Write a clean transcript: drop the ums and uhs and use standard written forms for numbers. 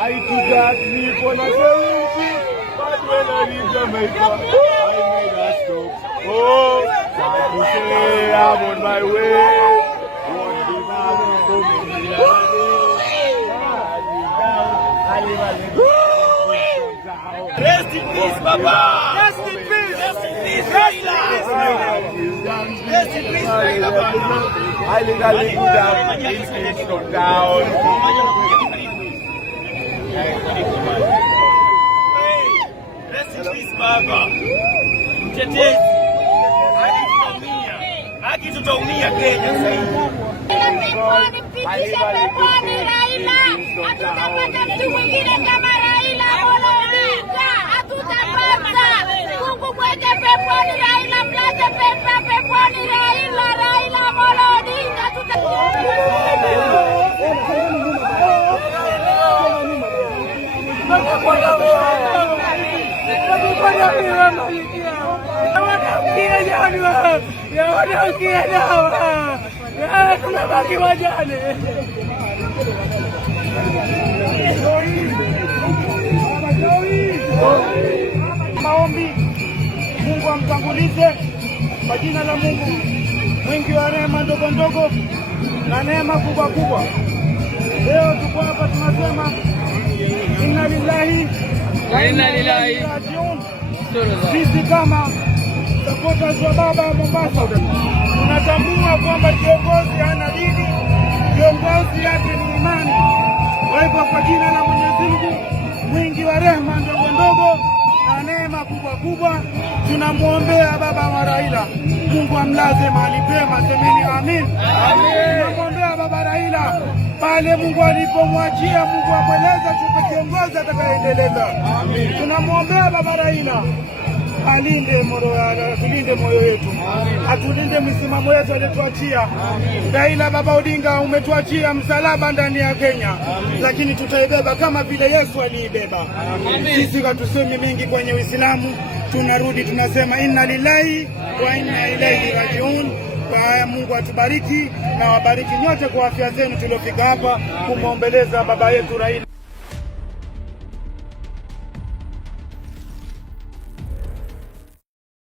I took that sleep on a 70, but when I leave Jamaica, I made a stop. Oh, sad to say I'm on my way. Won't be back for me Rest in peace, Baba! Rest in peace! Rest in peace, Raila! Rest in peace, Raila! I legally put down in Kingston down. Rest in peace, Baba! Mtetezi! Haki tutaumia Kenya sasa hivi. Pitisha peponi Raila! Hatutapata mtu mwingine kama Raila Amolo Odinga! Hatutapata! Mungu mweke peponi Raila, mlaze peponi Raila, Raila Amolo Odinga! Tunabaki wajane. Maombi, Mungu amtangulize kwa jina la Mungu mwingi wa rehema ndogo ndogo na neema kubwa kubwa. Leo tuko hapa tunasema inna lillahi wa inna ilaihi rajiun. Sisi kama supporters wa baba Mombasa tunatambua kwamba kiongozi hana dini, kiongozi yake ni imani. Kwa hivyo kwa jina la Mwenyezi Mungu mwingi wa rehema ndogo ndogo na neema kubwa kubwa, tunamwombea baba wa Raila, Mungu amlaze mahali pema, semeni amin. Tunamwombea baba Raila pale Mungu alipomwachia, Mungu amweleza tupe kiongozi atakayeendeleza. Tunamwombea baba Raila tulinde moyo wetu, atulinde misimamo yetu aliyotuachia. Raila baba Odinga, umetuachia msalaba ndani ya Kenya, lakini tutaibeba kama vile Yesu aliibeba. Sisi hatusemi mingi kwenye Uislamu, tunarudi tunasema inna lillahi wa inna ilaihi rajiun. Kwa Mungu atubariki na wabariki nyote kwa afya zenu tuliofika hapa kumwombeleza baba yetu Raila.